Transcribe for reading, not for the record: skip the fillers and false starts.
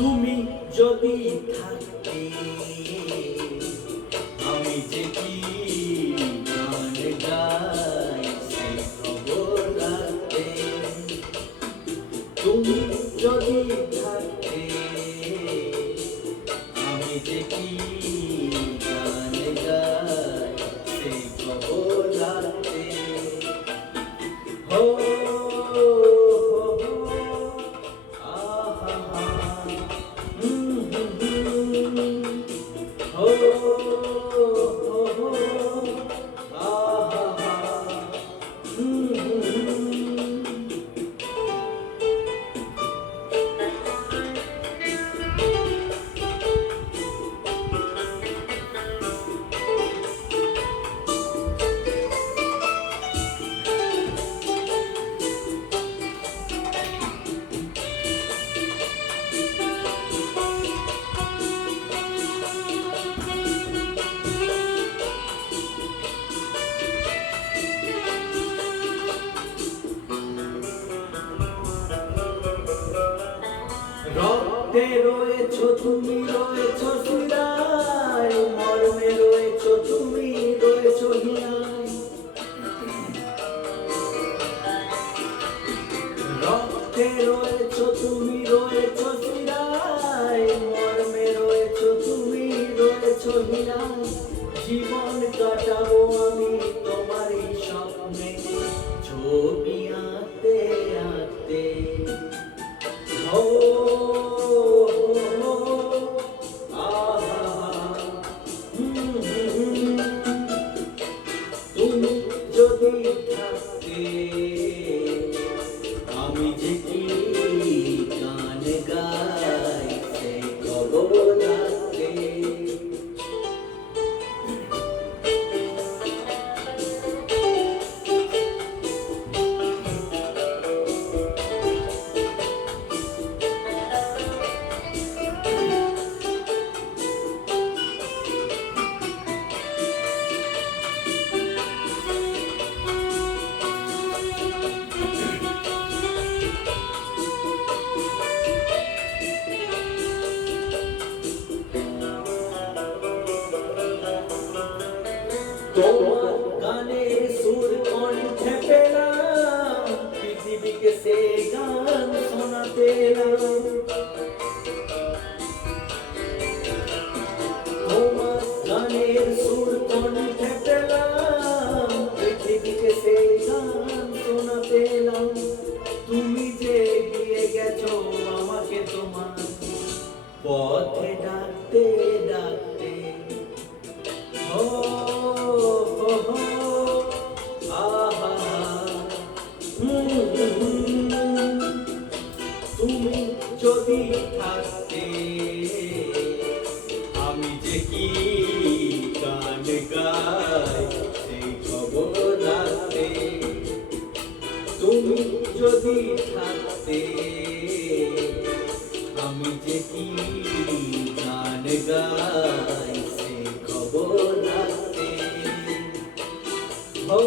তুমি যদি থাকতে আমি যে কি গান গাই সেই খবর রাখতে। তুমি যদি থাকতে আমি যে কি গান গাই সেই খবর রাখতে। হো রক্তে রয়েছো তুমি, রয়েছো শিরায়, মর্মে রয়েছো তুমি, রয়েছো হিয়ায়। রক্তে রয়েছো তুমি, রয়েছো শিরায়, মর্মে রয়েছো তুমি, রয়েছো হিয়ায়। জীবন কাটাবো আমি তোমারই স্বপ্নে, ছবি আঁকতে আঁকতে। ও তুমি যদি থাকতে আমি যে কি গান গাই সেই খবর রাখতে। তোমার গানের সুর কণ্ঠে পেলাম, পৃথিবীকে সে গান শোনাতে এলাম। তোমার গানের সুর কণ্ঠে পেলাম, পৃথিবীকে সে গান শোনাতে এলাম। তুমি যে এগিয়ে গেছো আমাকে তোমার পথে ডাকতে ডাকতে। ও তুমি যদি থাকতে আমি যে কি গান গাই সেই খবর রাখতে। তুমি যদি থাকতে আমি যে কি গান গাই সেই খবর রাখতে। ও